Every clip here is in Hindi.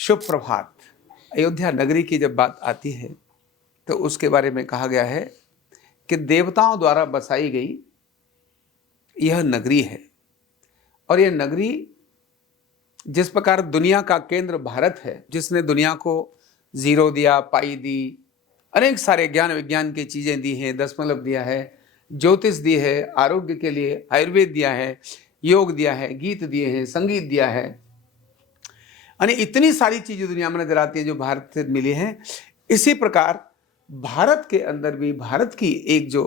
शुभ प्रभात। अयोध्या नगरी की जब बात आती है तो उसके बारे में कहा गया है कि देवताओं द्वारा बसाई गई यह नगरी है। और यह नगरी जिस प्रकार दुनिया का केंद्र भारत है, जिसने दुनिया को जीरो दिया, पाई दी, अनेक सारे ज्ञान विज्ञान की चीजें दी हैं, दशमलव दिया है, ज्योतिष दी है, आरोग्य के लिए आयुर्वेद दिया है, योग दिया है, गीत दिए हैं, संगीत दिया है, यानी इतनी सारी चीजें दुनिया में नजर आती है जो भारत से मिली हैं। इसी प्रकार भारत के अंदर भी भारत की एक जो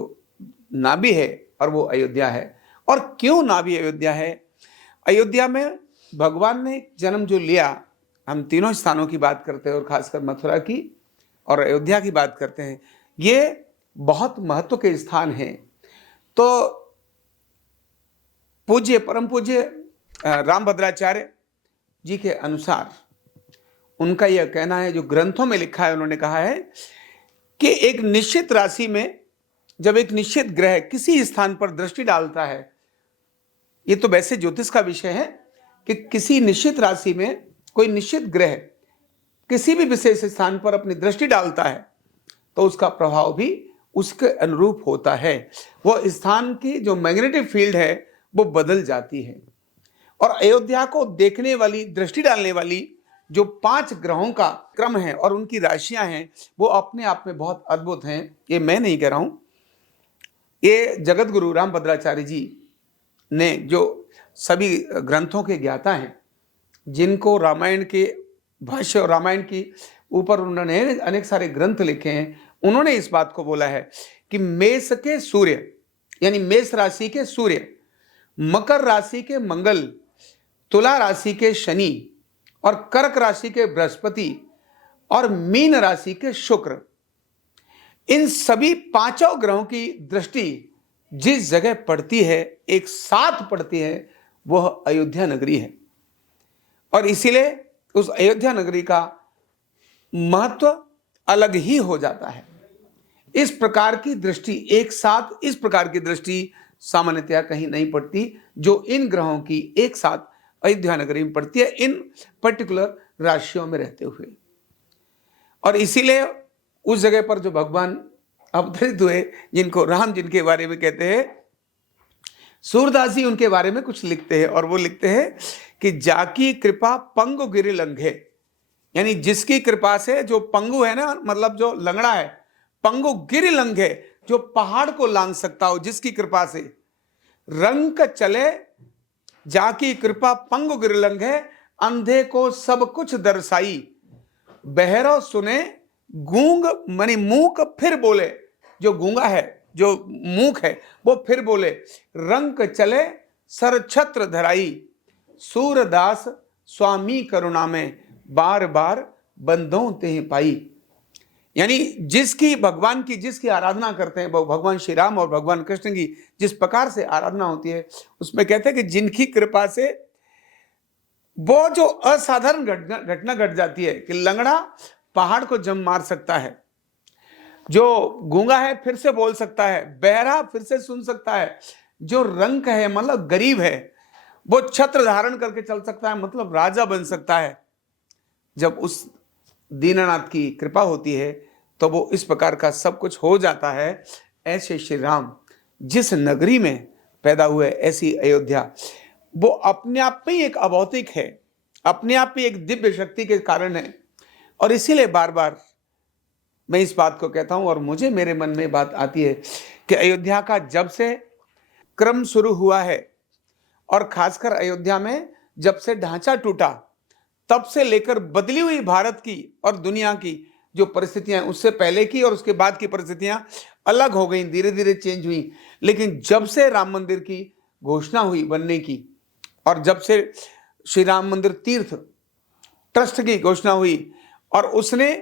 नाभि है और वो अयोध्या है। और क्यों नाभि अयोध्या है? अयोध्या में भगवान ने जन्म जो लिया, हम तीनों स्थानों की बात करते हैं और खासकर मथुरा की और अयोध्या की बात करते हैं, ये बहुत महत्व के स्थान हैं। तो पूज्य परम पूज्य रामभद्राचार्य जी के अनुसार उनका यह कहना है, जो ग्रंथों में लिखा है, उन्होंने कहा है कि एक निश्चित राशि में जब एक निश्चित ग्रह किसी स्थान पर दृष्टि डालता है, ये तो वैसे ज्योतिष का विषय है कि किसी निश्चित राशि में कोई निश्चित ग्रह किसी भी विशेष स्थान पर अपनी दृष्टि डालता है तो उसका प्रभाव भी उसके अनुरूप होता है। वो स्थान की जो मैग्नेटिक फील्ड है वो बदल जाती है। और अयोध्या को देखने वाली, दृष्टि डालने वाली जो 5 ग्रहों का क्रम है और उनकी राशियां हैं, वो अपने आप में बहुत अद्भुत हैं। ये मैं नहीं कह रहा हूं, ये जगत गुरु रामभद्राचार्य जी ने, जो सभी ग्रंथों के ज्ञाता हैं, जिनको रामायण के भाष्य और रामायण के ऊपर उन्होंने अनेक सारे ग्रंथ लिखे हैं, उन्होंने इस बात को बोला है कि मेष के सूर्य, यानी मेष राशि के सूर्य, मकर राशि के मंगल, तुला राशि के शनि और कर्क राशि के बृहस्पति और मीन राशि के शुक्र, इन सभी 5 ग्रहों की दृष्टि जिस जगह पड़ती है, एक साथ पड़ती है, वह अयोध्या नगरी है। और इसीलिए उस अयोध्या नगरी का महत्व अलग ही हो जाता है। इस प्रकार की दृष्टि एक साथ, इस प्रकार की दृष्टि सामान्यतया कहीं नहीं पड़ती जो इन ग्रहों की एक साथ अयोध्या नगरी में पड़ती है, इन पर्टिकुलर राशियों में रहते हुए। और इसीलिए उस जगह पर जो भगवान अवतरित हुए, जिनको राम, जिनके बारे में कहते हैं, सूरदास जी उनके बारे में कुछ लिखते हैं और वो लिखते हैं कि जाकी कृपा पंगु गिरि लंघे, यानी जिसकी कृपा से, जो पंगु है ना, मतलब जो लंगड़ा है, पंगु गिरि लंघे, जो पहाड़ को लांघ सकता हो, जिसकी कृपा से रंग चले, जाकी कृपा पंगु गिरि लंघे, अंधे को सब कुछ दर्शाई, बहरो सुने गूंग मनी मूक फिर बोले, जो गूंगा है, जो मूक है, वो फिर बोले, रंग चले सर छत्र धराई, सूरदास स्वामी करुणा में बार बार बंदों ते पाई। यानी जिसकी, भगवान की जिसकी आराधना करते हैं, वो भगवान श्री राम और भगवान कृष्ण की जिस प्रकार से आराधना होती है, उसमें कहते हैं कि जिनकी कृपा से वो जो असाधारण घटना घट जाती है कि लंगड़ा पहाड़ को जम मार सकता है, जो गूंगा है फिर से बोल सकता है, बहरा फिर से सुन सकता है, जो रंक है, मतलब गरीब है, वो छत्र धारण करके चल सकता है, मतलब राजा बन सकता है। जब उस दीननाथ की कृपा होती है तो वो इस प्रकार का सब कुछ हो जाता है। ऐसे श्री राम जिस नगरी में पैदा हुए, ऐसी अयोध्या, वो अपने आप में ही एक अभौतिक है, अपने आप में एक दिव्य शक्ति के कारण है। और इसीलिए बार बार मैं इस बात को कहता हूं और मुझे, मेरे मन में बात आती है कि अयोध्या का जब से क्रम शुरू हुआ है और खासकर अयोध्या में जब से ढांचा टूटा, तब से लेकर बदली हुई भारत की और दुनिया की जो परिस्थितियां, उससे पहले की और उसके बाद की परिस्थितियां अलग हो गई, धीरे धीरे चेंज हुई। लेकिन जब से राम मंदिर की घोषणा हुई बनने की, और जब से श्री राम मंदिर तीर्थ ट्रस्ट की घोषणा हुई और उसने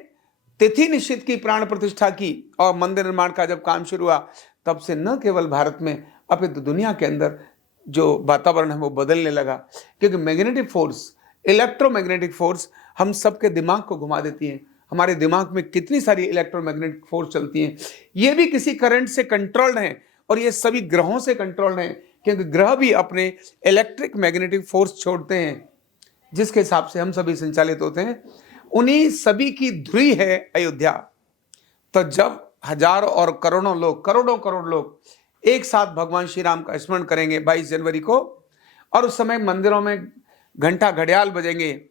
तिथि निश्चित की, प्राण प्रतिष्ठा की और मंदिर निर्माण का जब काम शुरू हुआ, तब से न केवल भारत में अपितु दुनिया के अंदर जो वातावरण है वो बदलने लगा। क्योंकि मैग्नेटिक फोर्स, इलेक्ट्रोमैग्नेटिक फोर्स हम सबके दिमाग को घुमा देती है। हमारे दिमाग में कितनी सारी इलेक्ट्रोमैग्नेटिक फोर्स चलती हैं, ये भी किसी करंट से कंट्रोल्ड हैं और ये सभी ग्रहों से कंट्रोल्ड हैं, क्योंकि ग्रह भी अपने इलेक्ट्रिक मैग्नेटिक फोर्स छोड़ते हैं। जिसके हिसाब से हम सभी संचालित होते हैं, उन्हीं सभी की धुरी है अयोध्या। तो जब हजारों और करोड़ों लोग, करोड़ों करोड़ लोग एक साथ भगवान श्री राम का स्मरण करेंगे 22 जनवरी को, और उस समय मंदिरों में घंटा घड़ियाल बजेंगे,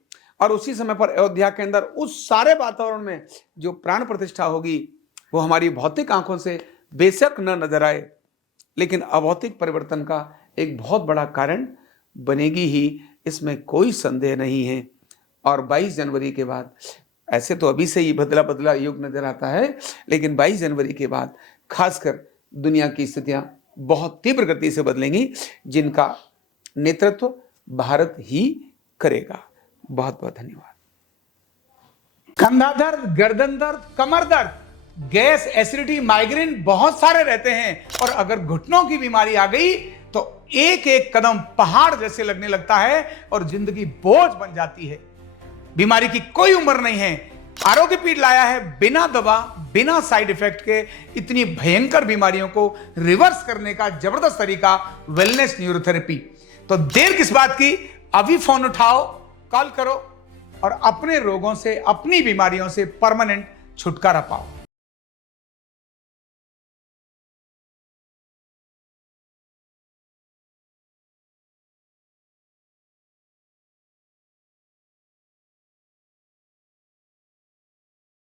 और उसी समय पर अयोध्या के अंदर उस सारे वातावरण में जो प्राण प्रतिष्ठा होगी, वो हमारी भौतिक आंखों से बेशक न नजर आए, लेकिन अभौतिक परिवर्तन का एक बहुत बड़ा कारण बनेगी ही, इसमें कोई संदेह नहीं है। और 22 जनवरी के बाद, ऐसे तो अभी से ही बदला बदला युग नजर आता है, लेकिन 22 जनवरी के बाद खासकर दुनिया की स्थितियां बहुत तीव्र गति से बदलेंगी, जिनका नेतृत्व भारत ही करेगा। बहुत बहुत धन्यवाद। कंधा दर्द, गर्दन दर्द, कमर दर्द, गैस, एसिडिटी, माइग्रेन बहुत सारे रहते हैं, और अगर घुटनों की बीमारी आ गई तो एक एक कदम पहाड़ जैसे लगने लगता है और जिंदगी बोझ बन जाती है। बीमारी की कोई उम्र नहीं है। आरोग्य पीठ लाया है बिना दवा, बिना साइड इफेक्ट के इतनी भयंकर बीमारियों को रिवर्स करने का जबरदस्त तरीका, वेलनेस न्यूरोथेरेपी। तो देर किस बात की, अभी फोन उठाओ, कॉल करो और अपने रोगों से, अपनी बीमारियों से परमानेंट छुटकारा पाओ।